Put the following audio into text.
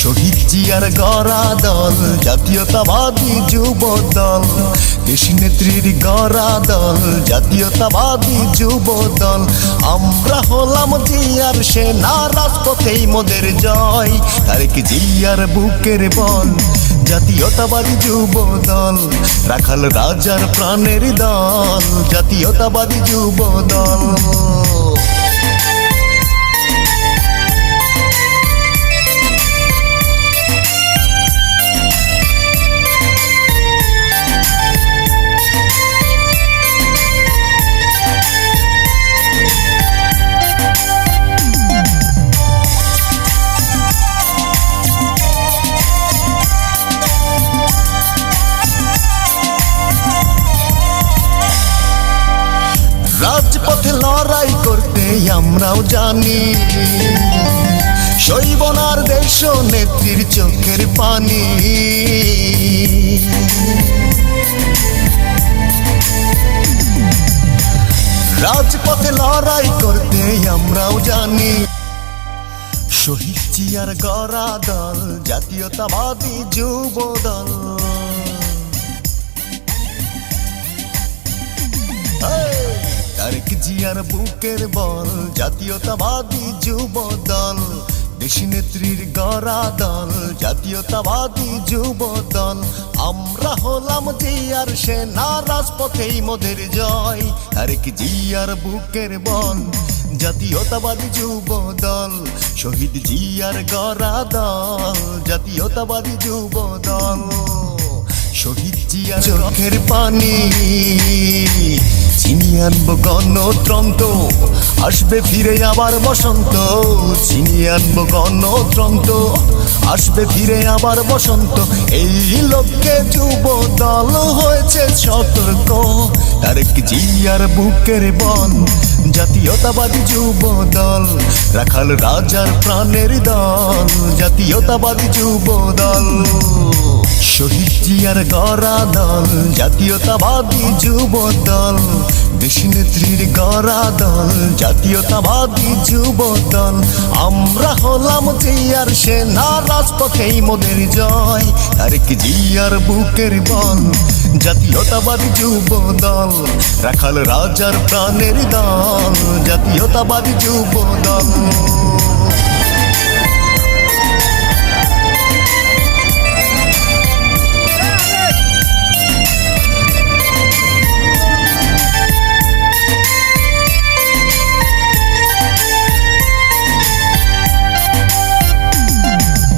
শহীদ জিয়ার গড়া দল জাতীয়তাবাদী যুব দল, দেশী নেত্রীর গড়া দল জাতীয়তাবাদী যুব দল। আমরা হলাম জিয়ার সেনা, রাজপথেই মোদের জয়। তারেক জিয়ার বুকের বল জাতীয়তাবাদী যুব দল, রাখাল রাজার প্রাণের দল জাতীয়তাবাদী যুব দল। রাজপথে লড়াই করতে আমরাও জানি, সইবনার দেশ নেত্রীর চোখের পানি। রাজপথে লড়াই করতে আমরাও জানি, শহীদ জিয়ার গড়া দল জাতীয়তাবাদী যুব দল। তারেক জিয়ার বুকের বল জাতীয়তাবাদী যুব দল, দেশী নেত্রীর গড়া দল জাতীয়তাবাদী যুব দল। আমরা হলাম জিয়ার সেনা, রাজপথেই মোদের জয়। তারেক জিয়ার বুকের বল জাতীয়তাবাদী যুব দল, শহীদ জিয়ার গড়া দল জাতীয়তাবাদী যুব দল। শহীদ জিয়ার চোখের পানি ছিনিয়ে আনবো গণতন্ত্র, আসবে ফিরে আবার বসন্ত। ছিনিয়ে আনবো গণতন্ত্র, আসবে ফিরে আবার বসন্ত। এই লক্ষ্যে যুব দল হয়েছে সতর্ক। তারেক জিয়ার বুকের বল জাতীয়তাবাদী যুব দল, রাখাল রাজার প্রাণের দল জাতীয়তাবাদী যুব দল। শহীদ জিয়ার গড়া দল জাতীয়তাবাদী যুব দল, দেশী নেত্রীর গড়া দল জাতীয়তাবাদী যুব দল। আমরা হলাম জিয়ার সেনা, রাজপথেই মোদের জয়। তারেক জিয়ার বুকের বল জাতীয়তাবাদী যুব দল, রাখাল রাজার প্রাণের দল জাতীয়তাবাদী যুব দল।